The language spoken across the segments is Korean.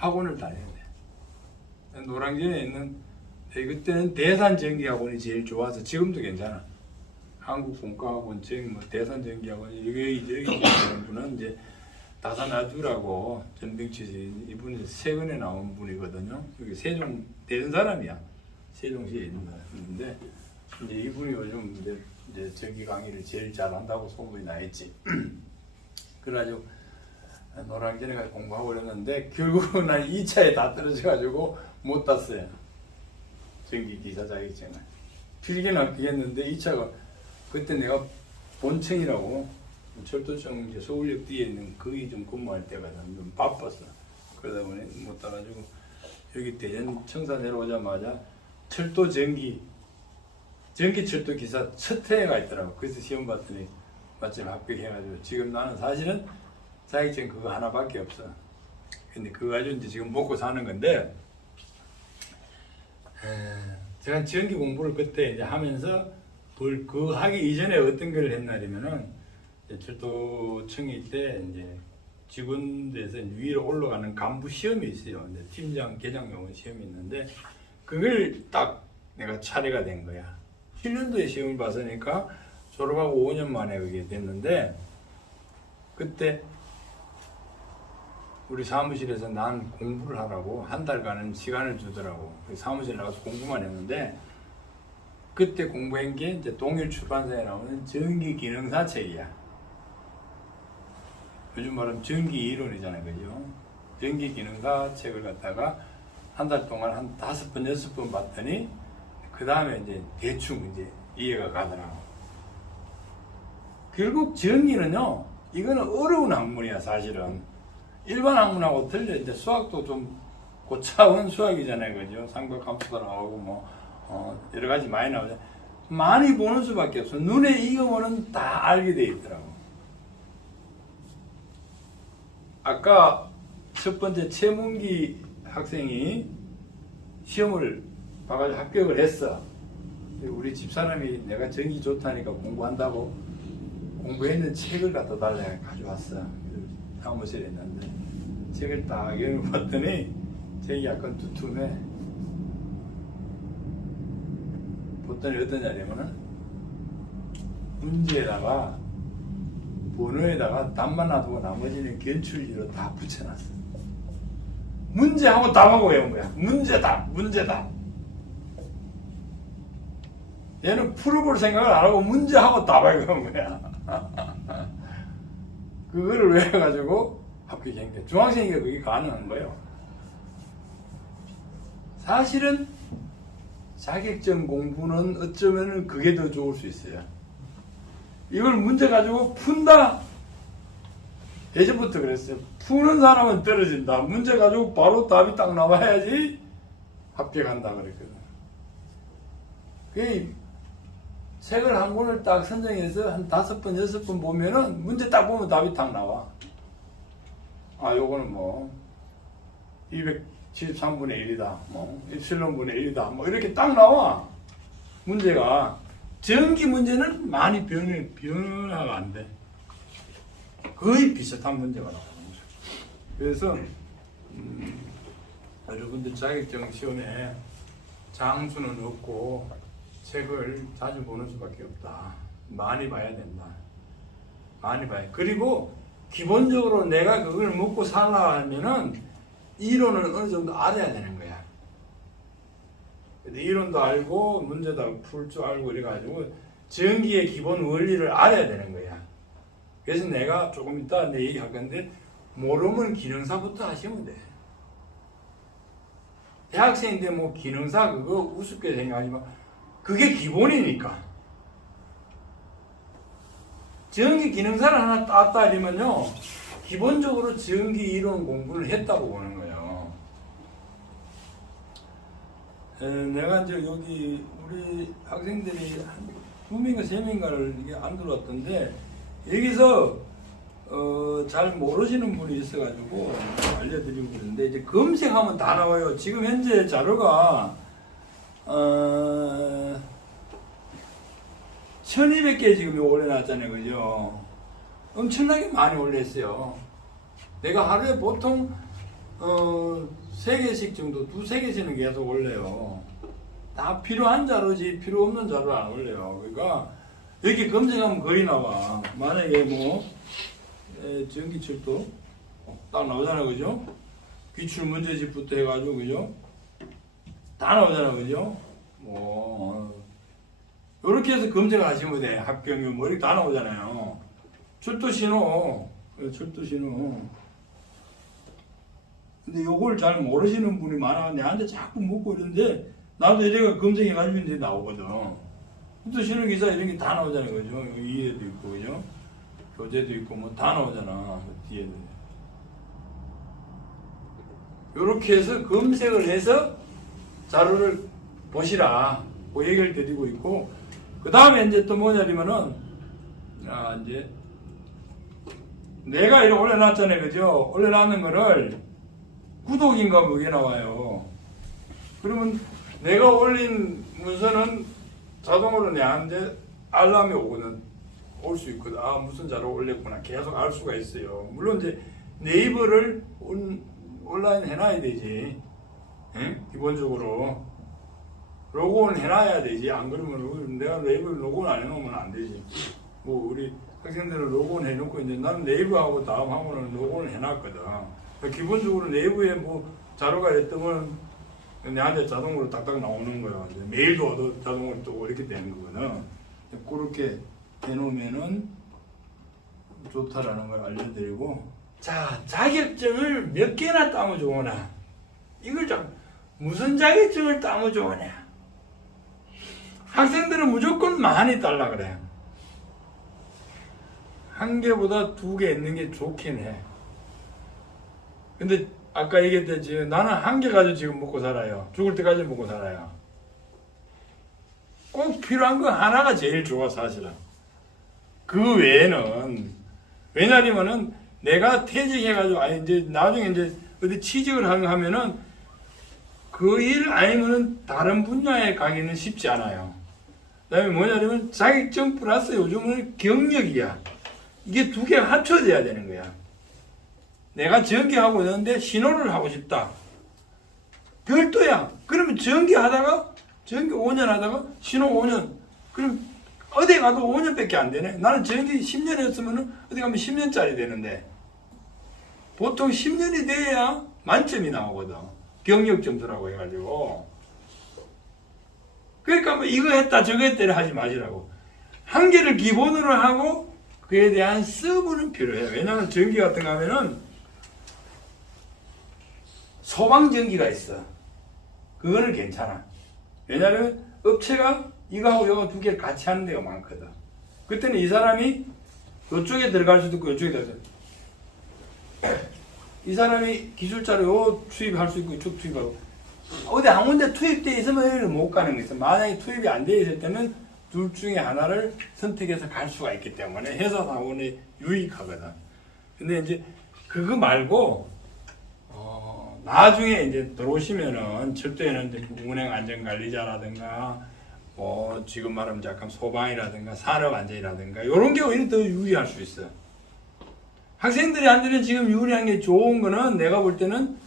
학원을 다녀야 돼. 노량진에 있는 그때는 대산전기학원이 제일 좋아서 지금도 괜찮아. 한국공과학원, 뭐 대산전기학원 여기 분은 이제 다산아주라고 전병치 이분이 최근에 나온 분이거든요. 여기 세종 대전 사람이야. 세종시에 있는데 이제 이분이 요즘 이제 전기 강의를 제일 잘한다고 소문이 나 있지. 그래가지고 노량진에 가서 공부하고 그랬는데 결국은 난 2차에 다 떨어져가지고 못 땄어요. 전기기사 자격증을. 필기는 합격했는데 2차가 그때 내가 본청이라고 철도청 이제 서울역 뒤에 있는 거기 좀 근무할 때가 좀 바빴어. 그러다 보니 못 따가지고 여기 대전 청사 내려오자마자 철도 전기 철도 기사 첫 회가 있더라고. 그래서 시험 봤더니 마침 합격해가지고 지금 나는 사실은 자격증 그거 하나밖에 없어. 근데 그거 가지고 이제 지금 먹고 사는 건데 제가 전기 공부를 그때 이제 하면서 그 하기 이전에 어떤 걸 했냐면은 철도청일 때 이제 직원들에서 위로 올라가는 간부 시험이 있어요. 이제 팀장 계장요원 시험이 있는데 그걸 딱 내가 차례가 된 거야. 7년도에 시험을 봤으니까 졸업하고 5년 만에 그게 됐는데 그때 우리 사무실에서 난 공부를 하라고 한 달간은 시간을 주더라고. 사무실 나가서 공부만 했는데 그때 공부한 게 이제 동일 출판사에 나오는 전기기능사 책이야. 요즘 말하면 전기 이론이잖아요, 그죠? 전기기능사 책을 갖다가 한 달 동안 한 5번, 6번 봤더니 그 다음에 이제 대충 이제 이해가 가더라고. 결국 전기는요, 이거는 어려운 학문이야, 사실은. 일반 학문하고 틀려. 이제 수학도 좀 고차원 수학이잖아요, 그죠? 삼각함수도 나오고 뭐 여러 가지 많이 나오죠. 많이 보는 수밖에 없어. 눈에 익으면은 다 알게 돼 있더라고. 아까 첫 번째 최문기 학생이 시험을 봐가지고 합격을 했어. 우리 집사람이 내가 전기 좋다니까 공부한다고 공부했는 책을 갖다 달라 가져왔어. 사무실에 있는데 책을 딱 읽어봤더니 책이 약간 두툼해. 보더니 어떠냐면은 문제에다가 번호에다가 답만 놔두고 나머지는 견출지로 다 붙여놨어. 문제하고 답하고 외운 거야. 문제다. 얘는 풀어볼 생각을 안 하고 문제하고 답을 외운 거야. 그거를 외워가지고 합격한 게 중학생이니까 그게 가능한 거예요. 사실은 자격증 공부는 어쩌면 그게 더 좋을 수 있어요. 이걸 문제 가지고 푼다. 예전부터 그랬어요. 푸는 사람은 떨어진다. 문제 가지고 바로 답이 딱 나와야지 합격한다 그랬거든. 그 책을 한 권을 딱 선정해서 한 5번, 6번 보면은 문제 딱 보면 답이 딱 나와. 아, 요거는 뭐 273분의 1이다. 뭐 입실론분의 1이다. 뭐 이렇게 딱 나와. 문제가. 전기 문제는 많이 변화가 안 돼. 거의 비슷한 문제가 나오는 거죠. 그래서 여러분들 자격증 시험에 장수는 없고 책을 자주 보는 수밖에 없다. 많이 봐야 된다. 많이 봐야. 그리고 기본적으로 내가 그걸 먹고 살라 하면은 이론을 어느 정도 알아야 되는 거야. 이론도 알고 문제도 풀 줄 알고 이래가지고 전기의 기본 원리를 알아야 되는 거야. 그래서 내가 조금 이따 내 얘기할 건데 모르면 기능사부터 하시면 돼. 대학생인데 뭐 기능사 그거 우습게 생각하지 마. 그게 기본이니까. 전기 기능사를 하나 땄다 이러면요 기본적으로 전기 이론 공부를 했다고 보는 거예요. 내가 이제 여기 우리 학생들이 한 2명인가 3명인가를 이게 안 들어왔던데 여기서 잘 모르시는 분이 있어가지고 알려드리고 있는데 이제 검색하면 다 나와요. 지금 현재 자료가 1200개 지금 올려놨잖아요. 그죠? 엄청나게 많이 올렸어요. 내가 하루에 보통 3개씩 정도, 2-3개씩은 계속 올려요. 다 필요한 자료지 필요 없는 자료 안 올려요. 그러니까 여기 검색하면 거의 나와. 만약에 뭐 전기철도 딱 나오잖아요, 그죠? 기출 문제집부터 해가지고, 그죠? 다 나오잖아요, 그죠? 뭐 요렇게 해서 검색을 하시면 돼. 합격률 뭐 이렇게 다 나오잖아요. 출도 신호, 출도 신호. 근데 요걸 잘 모르시는 분이 많아. 내한테 자꾸 묻고 이러는데 나도 이래가 검색해가지고 이제 나오거든. 출도 신호 기사 이런 게 다 나오잖아요, 그죠? 이해도 있고, 그죠? 교재도 있고 뭐 다 나오잖아, 뒤에도. 요렇게 해서 검색을 해서 자료를 보시라. 그 얘기를 드리고 있고, 그 다음에 이제 또 뭐냐면은, 이제, 내가 이렇게 올려놨잖아요. 그죠? 올려놨는 거를 구독인가 뭐 이게 나와요. 그러면 내가 올린 문서는 자동으로 내한테 알람이 오거든. 올 수 있거든. 아, 무슨 자료 올렸구나. 계속 알 수가 있어요. 물론 이제 네이버를 온라인 해놔야 되지. 응? 기본적으로. 로그온 해놔야 되지. 안 그러면 내가 네이버 로그온 안 해놓으면 안 되지. 뭐 우리 학생들은 로그온 해놓고 이제 나는 네이버하고 다음하고는 로그온을 해놨거든. 기본적으로 네이버에 뭐 자료가 있다면 내한테 자동으로 딱딱 나오는 거야. 메일도 와도 자동으로 뜨고 이렇게 되는 거거든. 그렇게 해놓으면은 좋다라는 걸 알려드리고. 자, 자격증을 몇 개나 따면 좋으나? 이걸 좀 무슨 자격증을 따면 좋으냐? 학생들은 무조건 많이 딸라 그래. 한 개보다 2개 있는 게 좋긴 해. 근데 아까 얘기했듯이 나는 한 개 가지고 지금 먹고 살아요. 죽을 때까지 먹고 살아요. 꼭 필요한 거 하나가 제일 좋아, 사실은. 그 외에는, 왜냐면은 내가 퇴직해가지고, 이제 나중에 이제 어디 취직을 하면은 그 일 아니면은 다른 분야에 가기는 쉽지 않아요. 그 다음에 뭐냐면 자격증 플러스 요즘은 경력이야. 이게 2개가 합쳐져야 되는 거야. 내가 전기하고 있는데 신호를 하고 싶다. 별도야. 그러면 전기 5년 하다가 신호 5년. 그럼 어디 가도 5년밖에 안 되네. 나는 전기 10년 했으면 어디 가면 10년짜리 되는데 보통 10년이 돼야 만점이 나오거든. 경력 점수라고 해가지고. 그러니까 뭐 이거 했다 저거 했다를 하지 마시라고. 한 개를 기본으로 하고 그에 대한 서브는 필요해요. 왜냐하면 전기 같은 거 하면은 소방전기가 있어. 그거는 괜찮아. 왜냐하면 업체가 이거하고 이거 2개를 같이 하는 데가 많거든. 그때는 이 사람이 이쪽에 들어갈 수도 있고 이쪽에 들어갈 수도 있고 이 사람이 기술자로 요 투입할 수 있고 이쪽 투입하고 어디 아무 군데 투입되어 있으면 못 가는 거 있어. 만약에 투입이 안 되어 있을 때는 둘 중에 하나를 선택해서 갈 수가 있기 때문에 회사 사원에 유익하거든. 근데 이제 그거 말고 나중에 이제 들어오시면은 철도에는 이제 운행 안전관리자라든가 뭐 지금 말하면 약간 소방이라든가 산업안전이라든가 이런 게 오히려 더 유리할 수 있어. 학생들이 한테는 지금 유리한 게 좋은 거는 내가 볼 때는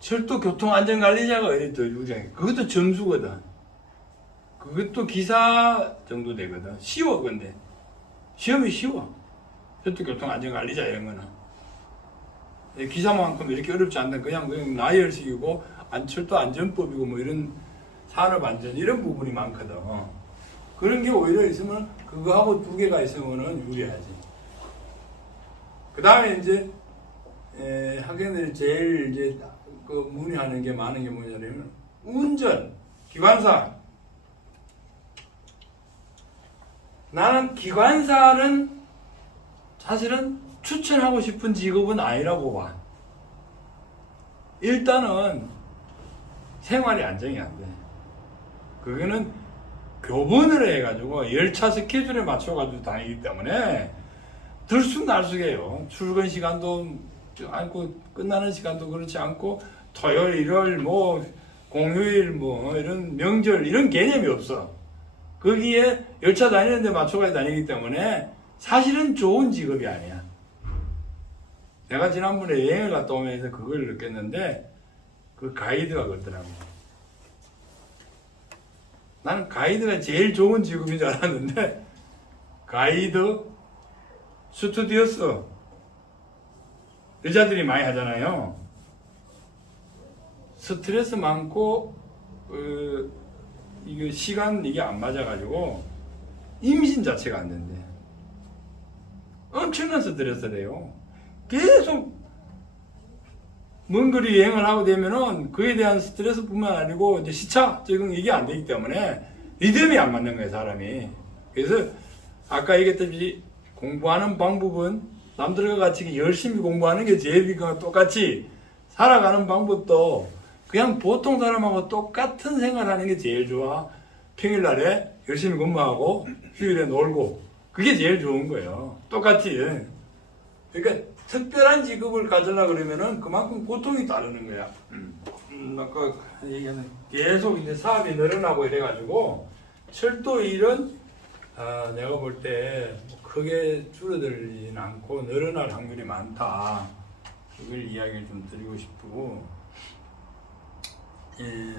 철도 교통안전관리자가 오히려 더 유리한 게 그것도 점수거든. 그것도 기사 정도 되거든. 쉬워. 근데 시험이 쉬워. 철도 교통안전관리자 이런 거는 기사만큼 이렇게 어렵지 않다. 그냥 나열식이고 철도 안전법이고 뭐 이런 산업안전 이런 부분이 많거든. 그런 게 오히려 있으면 그거하고 2개가 있으면은 유리하지. 그 다음에 이제 학생들이 제일 이제 그 문의하는 게 많은 게 뭐냐면 운전, 기관사. 나는 기관사는 사실은 추천하고 싶은 직업은 아니라고 봐. 일단은 생활이 안정이 안 돼. 그거는 교본을 해가지고 열차 스케줄에 맞춰가지고 다니기 때문에 들쑥날쑥해요. 출근 시간도 않고 끝나는 시간도 그렇지 않고 토요일, 일요일, 뭐 공휴일, 뭐 이런 명절 이런 개념이 없어. 거기에 열차 다니는데 맞춰가지고 다니기 때문에 사실은 좋은 직업이 아니야. 내가 지난번에 여행을 갔다 오면서 그걸 느꼈는데 그 가이드가 그러더라고. 나는 가이드가 제일 좋은 직업인 줄 알았는데 가이드, 스튜디오스 여자들이 많이 하잖아요. 스트레스 많고 이게 시간 이게 안 맞아가지고 임신 자체가 안 된대. 엄청난 스트레스래요. 계속 먼 거리 여행을 하고 되면은 그에 대한 스트레스뿐만 아니고 이제 시차 적응 이게 안 되기 때문에 리듬이 안 맞는 거예요, 사람이. 그래서 아까 얘기했듯이 공부하는 방법은 남들과 같이 열심히 공부하는 게 제일 똑같이 살아가는 방법도 그냥 보통 사람하고 똑같은 생활하는 게 제일 좋아. 평일날에 열심히 공부하고 휴일에 놀고 그게 제일 좋은 거예요. 똑같이. 그러니까 특별한 직업을 가지려 그러면은 그만큼 고통이 따르는 거야. 아까 얘기하는 계속 이제 사업이 늘어나고 이래가지고 철도 일은 내가 볼 때 크게 줄어들지는 않고 늘어날 확률이 많다. 그걸 이야기를 좀 드리고 싶고, 예.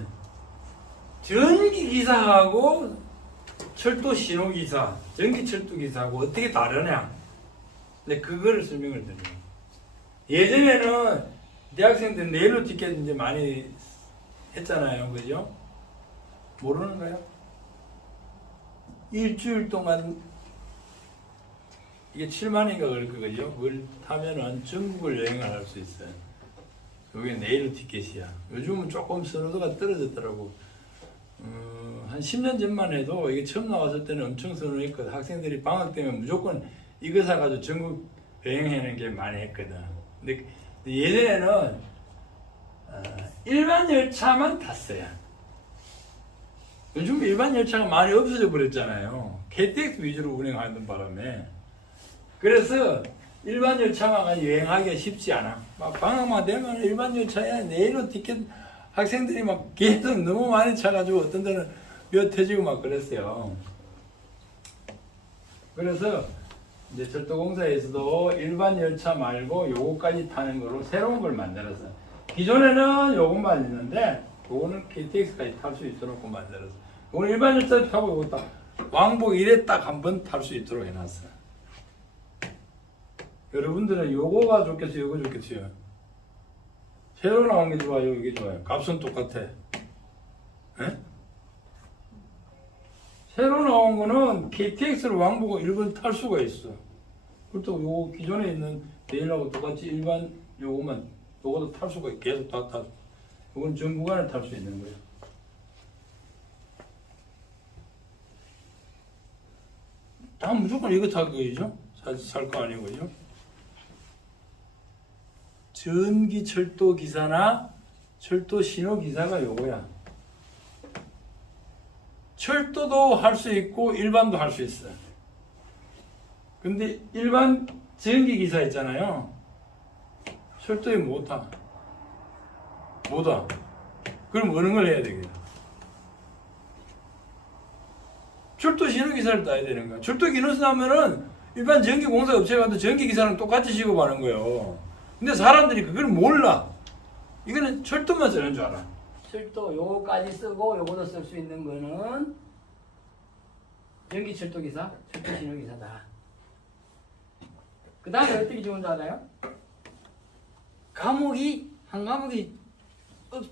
전기 기사하고 철도 신호 기사, 전기 철도 기사하고 어떻게 다르냐? 근데 그거를 설명을 드려요. 예전에는 대학생들 내일로 티켓 이제 많이 했잖아요, 그죠? 모르는 거예요? 일주일 동안 이게 7만원인가 그럴 거죠? 그걸 타면은 전국을 여행을 할 수 있어요. 그게 내일로 티켓이야. 요즘은 조금 선호도가 떨어졌더라고. 한 10년 전만 해도 이게 처음 나왔을 때는 엄청 선호했거든. 학생들이 방학 때면 무조건 이거 사가지고 전국 여행하는 게 많이 했거든. 근데 예전에는 일반 열차만 탔어요. 요즘 일반 열차가 많이 없어져 버렸잖아요. KTX 위주로 운행하는 바람에. 그래서 일반 열차만 여행하기가 쉽지 않아. 막 방학만 되면 일반 열차에 내일로 티켓 학생들이 막 계속 너무 많이 차가지고 어떤 데는 몇 터지고 막 그랬어요. 그래서 이제 철도공사에서도 일반 열차 말고 요거까지 타는 거로 새로운 걸 만들었어요. 기존에는 요것만 있는데 요거는 KTX까지 탈 수 있도록 만들었어요. 요거는 일반 열차 타고 요거 딱 왕복 1회 딱 한 번 탈 수 있도록 해놨어요. 여러분들은 요거가 좋겠어요, 요거 좋겠어요? 새로 나온 게 좋아요, 이게 좋아요? 값은 똑같아. 에? 새로 나온 거는 KTX를 왕복 1번 탈 수가 있어. 그렇다고 요거 기존에 있는 내일하고 똑같이 일반 요거만 요거도 탈 수가 있어. 계속 다 탈. 요건 전 구간을 탈 수 있는 거예요. 다 무조건 이거 탈 거죠? 살 거 아니고, 그죠? 전기 철도 기사나 철도 신호 기사가 요거야. 철도도 할 수 있고 일반도 할 수 있어. 근데 일반 전기 기사 있잖아요. 철도에 못 타. 못 와. 그럼 어느 걸 해야 되겠냐? 철도 신호 기사를 따야 되는 거야. 철도 기사 하면은 일반 전기 공사 업체가 도 전기 기사랑 똑같이 취급하는 거예요. 근데 사람들이 그걸 몰라. 이거는 철도만 쓰는 줄 알아. 철도 요거까지 쓰고 요거도 쓸 수 있는 거는 전기 철도 기사, 철도 신호 기사다. 그 다음에 어떻게 좋은 줄 알아요? 과목이 한 과목이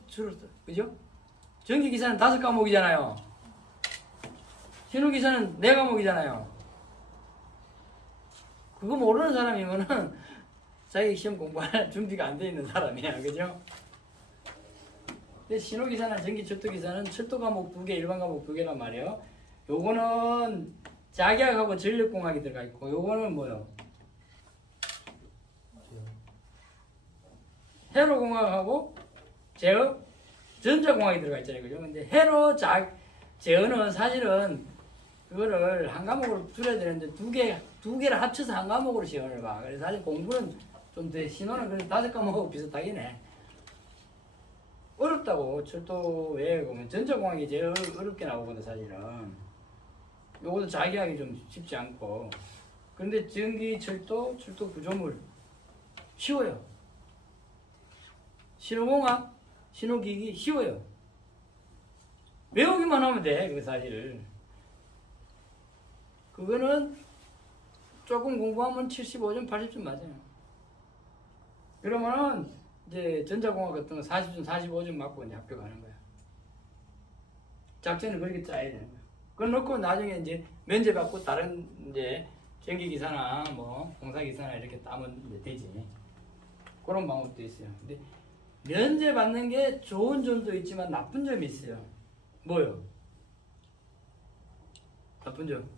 줄었어, 그죠? 전기 기사는 5과목이잖아요. 신호 기사는 4과목이잖아요. 그거 모르는 사람이면은 자기 시험 공부할 준비가 안 돼 있는 사람이야, 그죠? 근데 신호기사나 전기철도기사는 철도 과목 2개, 일반 과목 2개란 말이에요. 요거는 작약하고 전력공학이 들어가 있고, 요거는 뭐요? 회로공학하고 제어, 전자공학이 들어가 있잖아요, 그죠? 근데 제어는 사실은 그거를 한 과목으로 줄여야 되는데 두 개를 합쳐서 한 과목으로 시험을 봐. 그래서 사실 공부는 좀 더 신호는 그래도 5과목하고 비슷하긴 해. 어렵다고. 철도 외에 보면 전자공학이 제일 어렵게 나오거든, 사실은. 요것도 자기하기 좀 쉽지 않고. 근데 전기, 철도 구조물 쉬워요. 신호공학, 신호기기 쉬워요. 외우기만 하면 돼, 그 사실을. 그거는 조금 공부하면 75점, 80점 맞아요. 그러면은 이제 전자공학 같은 거 40점, 45점 맞고 이제 합격하는 거야. 작전을 그렇게 짜야 되는 거야. 그걸 놓고 나중에 이제 면제 받고 다른 이제 전기기사나 뭐 공사기사나 이렇게 따면 이제 되지. 그런 방법도 있어요. 근데 면제 받는 게 좋은 점도 있지만 나쁜 점이 있어요. 뭐요? 나쁜 점.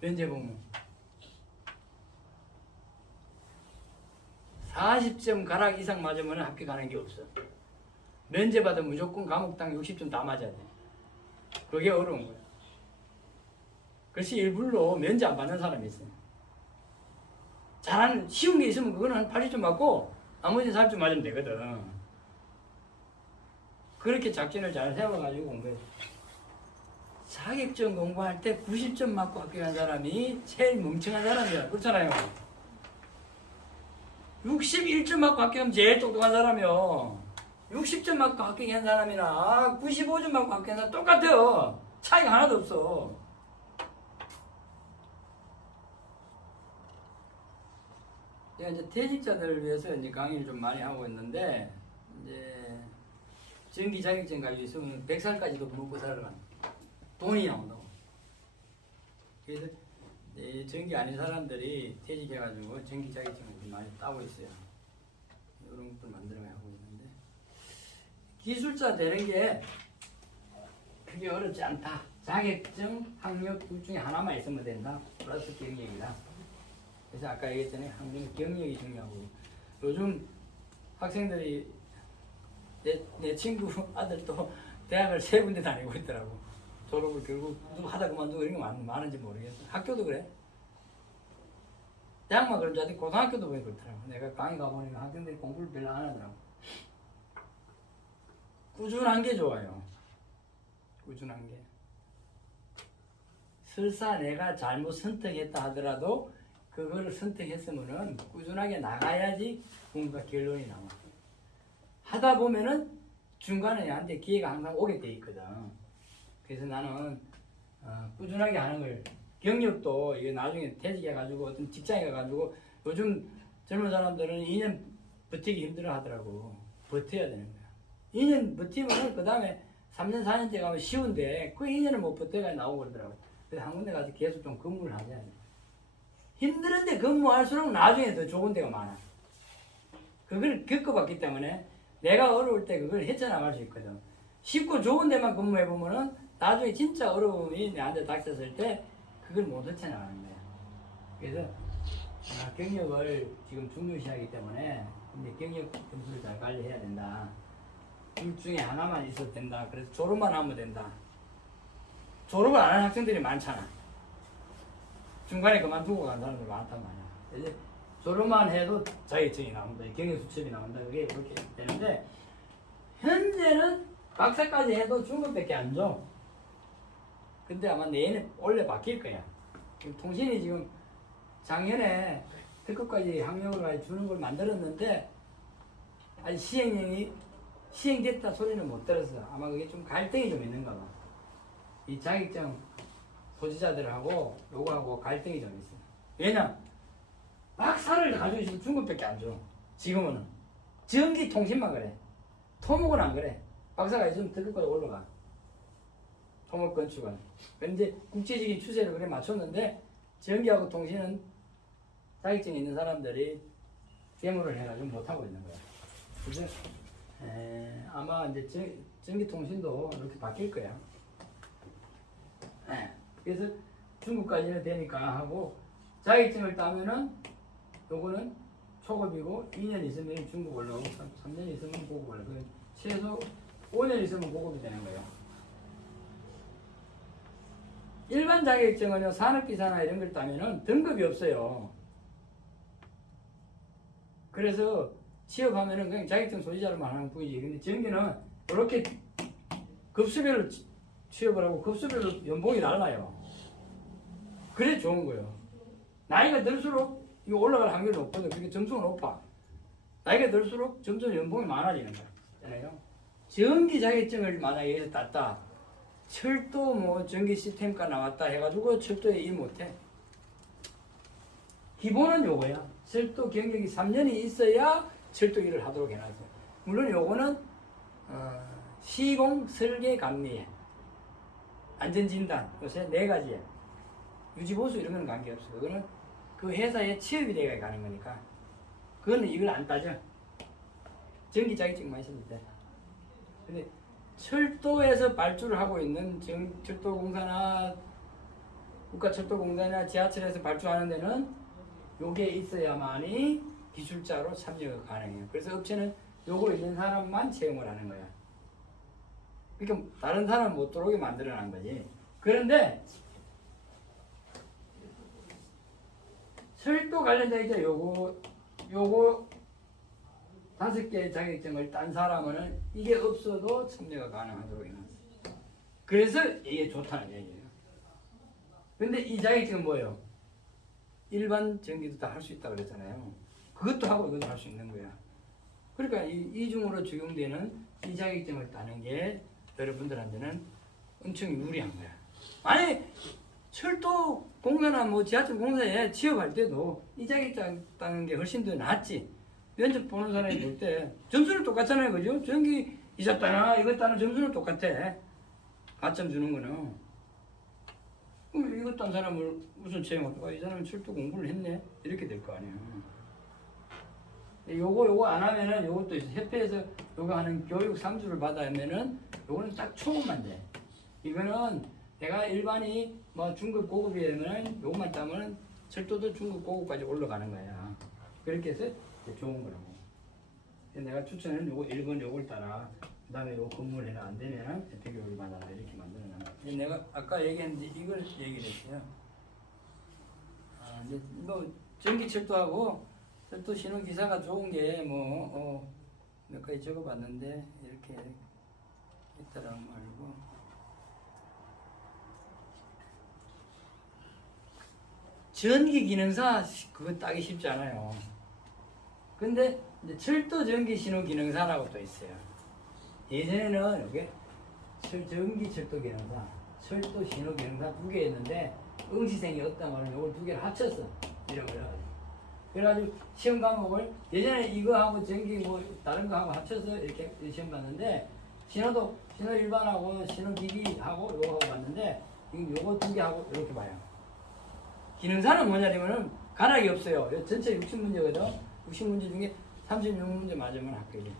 면제 공부. 40점 가락 이상 맞으면 합격하는 게 없어. 면제 받으면 무조건 과목당 60점 다 맞아야 돼. 그게 어려운 거야. 그래서 일부러 면제 안 받는 사람이 있어요. 잘하는, 쉬운 게 있으면 그거는 한 80점 맞고 나머지 40점 맞으면 되거든. 그렇게 작전을 잘 세워가지고 공부해. 자격증 공부할 때 90점 맞고 합격한 사람이 제일 멍청한 사람이야. 그렇잖아요. 61점 맞고 합격하면 제일 똑똑한 사람이요. 60점 맞고 합격한 사람이나 95점 맞고 합격한 사람 똑같아요. 차이가 하나도 없어. 제가 이제 퇴직자들을 위해서 이제 강의를 좀 많이 하고 있는데, 이제 전기 자격증 가지고 있으면 100살까지도 먹고 살아가. 돈이 나온다고. 그래서 전기 아닌 사람들이 퇴직해가지고 전기 자격증을 많이 따고 있어요. 이런 것들 만들어가고 있는데, 기술자 되는 게 그게 어렵지 않다. 자격증, 학력 둘 중에 하나만 있으면 된다. 플러스 경력이다. 그래서 아까 얘기했잖아요. 학력, 경력이 중요하고. 요즘 학생들이 내 친구 아들도 대학을 3군데 다니고 있더라고. 졸업을 결국 누구 하다 그만두고 이런 게 많은지 모르겠어. 학교도 그래. 대학만 그런 줄 알았더니 고등학교도 왜 그렇더라고. 내가 강의 가보니까 학생들이 공부를 별로 안 하더라고. 꾸준한 게 좋아요. 꾸준한 게. 설사 내가 잘못 선택했다 하더라도 그거를 선택했으면은 꾸준하게 나가야지 뭔가 결론이 나와. 하다 보면은 중간에 나한테 기회가 항상 오게 돼 있거든. 그래서 나는 꾸준하게 하는 걸, 경력도 이게 나중에 퇴직해가지고 어떤 직장에 가가지고, 요즘 젊은 사람들은 2년 버티기 힘들어 하더라고. 버텨야 되는 거야. 2년 버티면은 그 다음에 3년, 4년째 가면 쉬운데 그 2년을 못 버텨가 나오고 그러더라고. 그래서 한 군데 가서 계속 좀 근무를 하자. 힘들은데 근무할수록 나중에 더 좋은 데가 많아. 그걸 겪어봤기 때문에 내가 어려울 때 그걸 헤쳐나갈 수 있거든. 쉽고 좋은 데만 근무해보면은 나중에 진짜 어려움이 내한테 닥쳤을 때 그걸 못 헤쳐나가는 거야. 그래서 경력을 지금 중요시하기 때문에 근데 경력 점수를 잘 관리해야 된다. 둘 중에 하나만 있어도 된다. 그래서 졸업만 하면 된다. 졸업을 안 하는 학생들이 많잖아. 중간에 그만두고 간 사람들 많단 말이야. 이제 졸업만 해도 자격증이 나온다. 경력 수첩이 나온다. 그게 그렇게 되는데, 현재는 박사까지 해도 중급밖에 안 줘. 근데 아마 내년에 원래 바뀔 거야. 통신이 지금 작년에 특급까지 학력을 주는 걸 만들었는데 아직 시행됐다 소리는 못 들었어. 아마 그게 좀 갈등이 좀 있는가 봐. 이 자격증 소지자들하고 요거하고 갈등이 좀 있어. 왜냐? 박사를 가지고 있으면 중급밖에 안 줘. 지금은 전기통신만 그래. 토목은 안 그래. 박사가 있으면 특급까지 올라가. 토목 건축은. 근데 국제적인 추세를 그래 맞췄는데, 전기하고 통신은 자격증이 있는 사람들이 데모를 해가지고 못하고 있는 거야. 그래서 아마 이제 전기통신도 이렇게 바뀔 거야. 그래서 중급까지는 되니까 하고, 자격증을 따면은 요거는 초급이고 2년 있으면 중급 올라오고 3년 있으면 고급 올라오고 최소 5년 있으면 고급이 되는 거예요. 일반 자격증은요, 산업기사나 이런 걸 따면은 등급이 없어요. 그래서 취업하면은 그냥 자격증 소지자로만 하는 뿐이지. 근데 전기는 이렇게 급수별로 취업을 하고 급수별로 연봉이 달라요. 그래 좋은 거예요. 나이가 들수록 이거 올라갈 확률이 높거든. 그게 점수가 높아. 나이가 들수록 점점 연봉이 많아지는 거잖아요. 전기 자격증을 만약에 여기서 땄다. 철도 뭐 전기 시스템과 나왔다 해가지고 철도에 일 못해. 기본은 요거야. 철도 경력이 3년이 있어야 철도 일을 하도록 해놨어. 물론 요거는 시공, 설계, 감리, 안전진단 요새 4가지야. 유지보수 이런 건 관계없어. 그거는 그 회사의 취업이 돼야 가는 거니까. 그거는 이걸 안 따져. 전기 자격증만 있으면 돼. 근데 철도에서 발주를 하고 있는 철도공사나 국가철도공사나 지하철에서 발주하는 데는 요게 있어야만이 기술자로 참여가 가능해요. 그래서 업체는 요거 있는 사람만 채용을 하는 거야. 그러니까 다른 사람 못 들어오게 만들어 놓은 거지. 그런데 철도 관련 자격증 요거 5개 자격증을 딴 사람은 이게 없어도 참여가 가능하도록 해놨어요. 그래서 이게 좋다는 얘기예요. 근데 이 자격증은 뭐예요? 일반 전기도 다 할 수 있다고 그랬잖아요. 그것도 하고 이것도 할 수 있는 거야. 그러니까 이중으로 적용되는 이 자격증을 따는 게 여러분들한테는 엄청 유리한 거야. 만약에 철도 공사나 뭐 지하철 공사에 취업할 때도 이 자격증 따는 게 훨씬 더 낫지. 면접 보는 사람이 볼 때 점수는 똑같잖아요, 그죠? 전기 이사 따나 이거 따는 점수는 똑같아. 가점 주는 거는. 그럼 이거 딴 사람을 무슨 채용할까? 이 사람은 철도 공부를 했네? 이렇게 될 거 아니에요. 요거 안 하면은 요것도 있어. 협회에서 요거 하는 교육 상주를 받아야면은 요거는 딱 초급만 돼. 이거는 내가 일반이 뭐 중급 고급이면은 요것만 따면 철도도 중급 고급까지 올라가는 거야. 그렇게 해서 좋은 거라고. 내가 추천은 요거 1번 요걸 따라. 그 다음에 요거 건물 해라. 안 되면 혜택 교육을 받아라. 이렇게 만들어 놔. 내가 아까 얘기했는데 이걸 얘기를 했어요. 이제 뭐 전기 철도하고 철도 신호 기사가 좋은 게 몇 가지 적어봤는데 이렇게 있다라는 말고. 전기 기능사 그거 따기 쉽지 않아요. 근데 이제 철도 전기 신호 기능사라고 또 있어요. 예전에는 이게 전기 철도 기능사, 철도 신호 기능사 2개였는데 응시생이 없다면 이걸 2개를 합쳤어. 이런 거야. 그래가지고 시험 과목을 예전에 이거하고 전기 뭐 다른 거하고 합쳐서 이렇게 시험 봤는데 신호 일반하고 신호 기기하고 요거 하고 봤는데 요거 2개하고 이렇게 봐요. 기능사는 뭐냐면은 가락이 없어요. 전체 60문제거든. 60문제 중에 36문제 맞으면 합격이에요.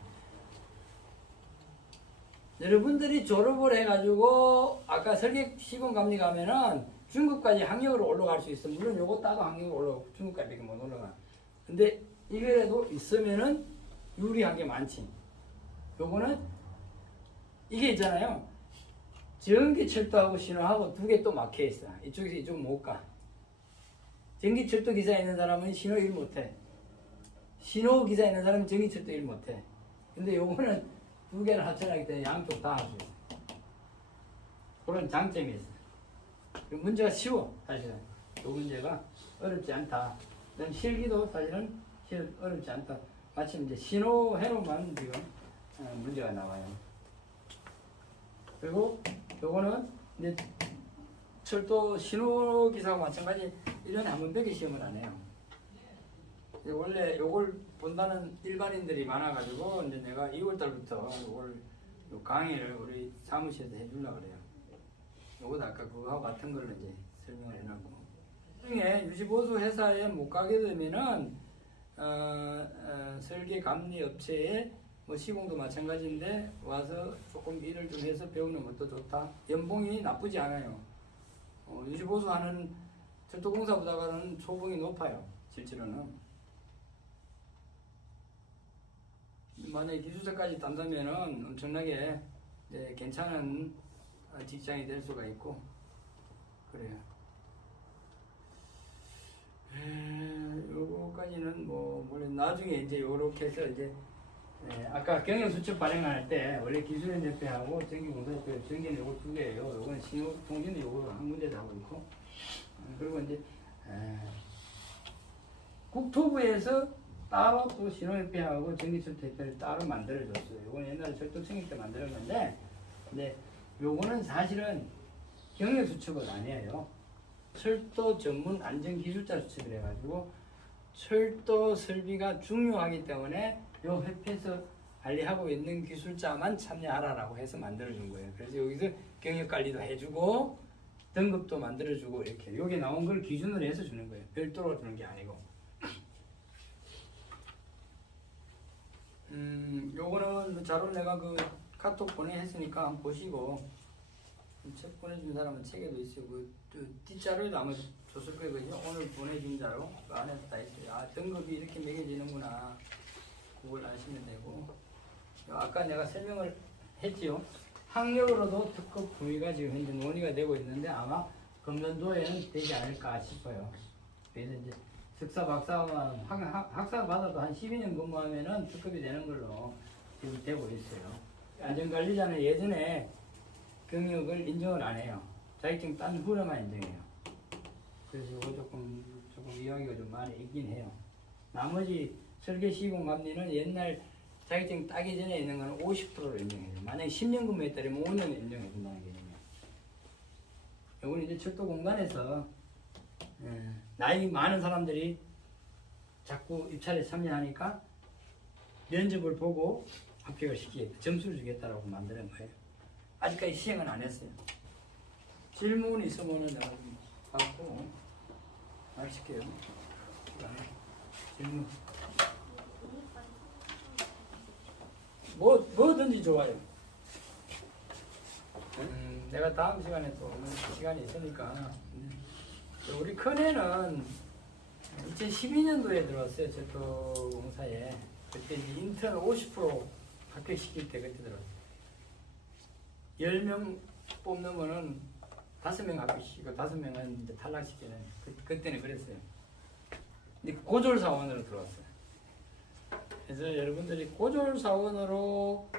여러분들이 졸업을 해가지고 아까 설계 시범 감리 가면은 중급까지 학력으로 올라갈 수 있어. 물론 요거 따도 학력으로 올라가고 중급까지 못 올라가. 근데 이거라도 있으면은 유리한 게 많지. 요거는 이게 있잖아요. 전기 철도하고 신호하고 2개 또 막혀 있어. 이쪽에서 이쪽 못 가. 전기 철도 기사에 있는 사람은 신호 일 못해. 신호 기사에 있는 사람은 전기 철도 일 못해. 근데 요거는 2개를 합쳐놨기 때문에 양쪽 다 할 수 있어. 그런 장점이 있어. 문제가 쉬워, 사실은. 이 문제가 어렵지 않다. 실기도 사실은 어렵지 않다. 마침 이제 신호회로만 지금 문제가 나와요. 그리고 요거는 이제 철도 신호기사하고 마찬가지 1년에 한 번밖에 시험을 안 해요. 원래 요걸 본다는 일반인들이 많아가지고 이제 내가 2월달부터 요걸 요 강의를 우리 사무실에서 해주려고 그래요. 요것도 아까 그거하고 같은 걸로 이제 설명을 해놨고. 나중에 유지보수 회사에 못 가게 되면은 설계 감리 업체에 뭐 시공도 마찬가지인데 와서 조금 일을 좀 해서 배우는 것도 좋다. 연봉이 나쁘지 않아요. 유지보수하는 철도공사보다는 초봉이 높아요. 실제로는. 만약에 기술사까지 딴다면은 엄청나게 괜찮은 직장이 될 수가 있고 그래요. 요거까지는 뭐 물론 나중에 이제 요렇게 해서 이제 아까 경영수첩 발행할 때 원래 기술연협회하고 전기공사협회 전기는 요거 2개예요. 요거는 신호통신도 요거 한 군데서 하고 있고 그리고 이제 국토부에서 따로 또 신호협회하고 전기철도협회를 따로 만들어줬어요. 이건 옛날에 철도청일 때 만들었 건데, 근데 요거는 사실은 경영 수첩은 아니에요. 철도 전문 안전기술자 수첩을 해가지고 철도 설비가 중요하기 때문에 요 협회에서 관리하고 있는 기술자만 참여하라라고 해서 만들어준 거예요. 그래서 여기서 경영 관리도 해주고 등급도 만들어주고 이렇게 여기 나온 걸 기준으로 해서 주는 거예요. 별도로 주는 게 아니고. 요거는 자료 내가 그 카톡 보내했으니까 한번 보시고 책 보내준 사람은 책에도 있어요. 그 뒷자료에도 아마 줬을 거예요. 그죠? 오늘 보내준 자료 그 안에 다 있어요. 아 등급이 이렇게 매겨지는구나. 그걸 아시면 되고 아까 내가 설명을 했지요. 학력으로도 특급 부위가 지금 현재 논의가 되고 있는데 아마 금년도에는 되지 않을까 싶어요. 그래서 이제 석사 박사만 학사 받아도 한 12년 근무하면은 특급이 되는 걸로 지금 되고 있어요. 안전관리자는 예전에 경력을 인정을 안 해요. 자격증 딴 후로만 인정해요. 그래서 이거 조금 이야기가 좀 많이 있긴 해요. 나머지 설계 시공 감리는 옛날 자격증 따기 전에 있는 거는 50%로 인정해요. 만약에 10년 근무했다면 5년 인정해 준다는 개념이에요. 이건 이제 철도 공간에서 나이 많은 사람들이 자꾸 입찰에 참여하니까 면접을 보고 합격을 시키겠다, 점수를 주겠다라고 만드는 거예요. 아직까지 시행은 안 했어요. 질문이 있으면은 내가 좀 받고 말실게요. 질문. 뭐든지 좋아요. 내가 다음 시간에 또 시간이 있으니까. 우리 큰애는 2012년도에 들어왔어요. 철도공사에. 그때 이제 인턴 50% 합격시킬 때 그때 들어왔어요. 10명 뽑는 거는 5명 합격시키고 5명은 이제 탈락시키는 그때는 그랬어요. 근데 고졸사원으로 들어왔어요. 그래서 여러분들이 고졸사원으로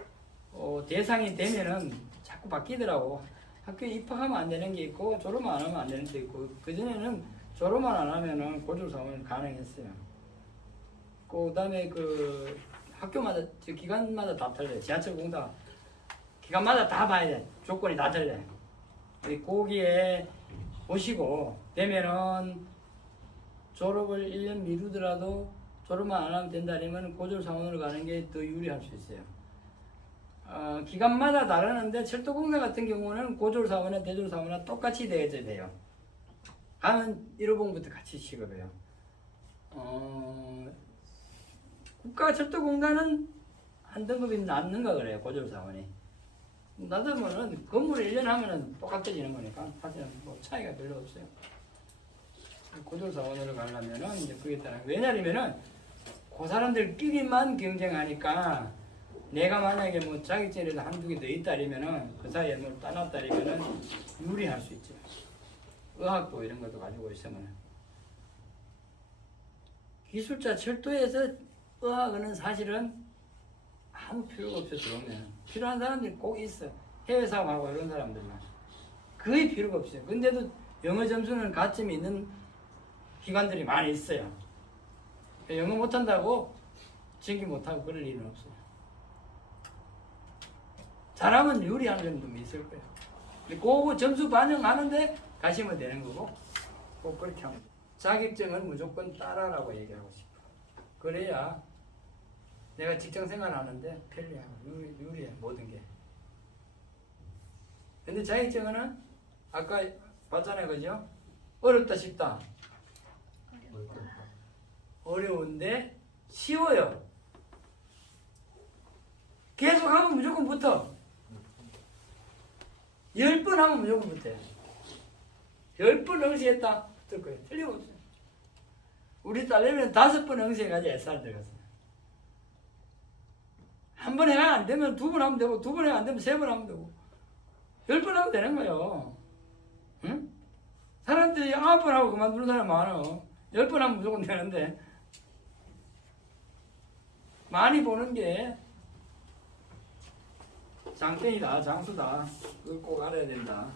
대상이 되면은 자꾸 바뀌더라고. 학교에 입학하면 안 되는 게 있고 졸업만 안 하면 안 되는 게 있고 그전에는 졸업만 안 하면은 고졸사원 가능했어요. 그 다음에 그 학교마다 기관마다 다 틀려요. 지하철 공사 기관마다 다 봐야 돼. 조건이 다 틀려요. 거기에 보시고 되면은 졸업을 1년 미루더라도 졸업만 안 하면 된다면 고졸사원으로 가는 게 더 유리할 수 있어요. 기관마다 다르는데 철도공사 같은 경우는 고졸사원이나 대졸사원이나 똑같이 되어야 돼요. 가면 1호봉부터 같이 취급해요. 국가철도공단은 한 등급이 낮는가 그래요. 고졸사원이. 낮으면은 건물을 1년 하면은 똑같아지는 거니까 사실은 뭐 차이가 별로 없어요. 고졸사원으로 가려면은 이제 그게 따라 왜냐면은 그 사람들끼리만 경쟁하니까 내가 만약에 뭐 자격증이라도 한두 개 더 있다리면은 그 사이에 뭐 따놨다리면은 유리할 수 있죠. 의학도 이런 것도 가지고 있으면 기술자 철도에서 의학은 사실은 아무 필요가 없어. 들어오면 필요한 사람들이 꼭 있어. 해외 사업하고 이런 사람들만 거의 필요가 없어요. 근데도 영어 점수는 가점이 있는 기관들이 많이 있어요. 영어 못한다고 전기 못하고 그럴 일은 없어요. 잘하면 유리한 점도 있을 거예요. 그거 점수 반영하는데 가시면 되는 거고 꼭 그렇게 하면 돼요. 자격증은 무조건 따라라고 얘기하고 싶어. 그래야 내가 직장생활 하는데 편리하고 유리해 모든 게. 근데 자격증은 아까 봤잖아요. 그죠? 어렵다 쉽다. 어려운데 쉬워요. 계속 하면 무조건 붙어. 10번 하면 무조건 붙어요. 10번 응시했다 붙을 거예요. 틀림없어요. 우리 딸내미는 5번 응시해가지고 SR 들어갔어요. 한 번 해가 안 되면 2번 하면 되고 2번 해가 안 되면 3번 하면 되고 10번 하면 되는 거예요. 응? 사람들이 9번 하고 그만두는 사람 많아. 10번 하면 무조건 되는데 많이 보는 게 장땡이다, 장수다. 그걸 꼭 알아야 된다.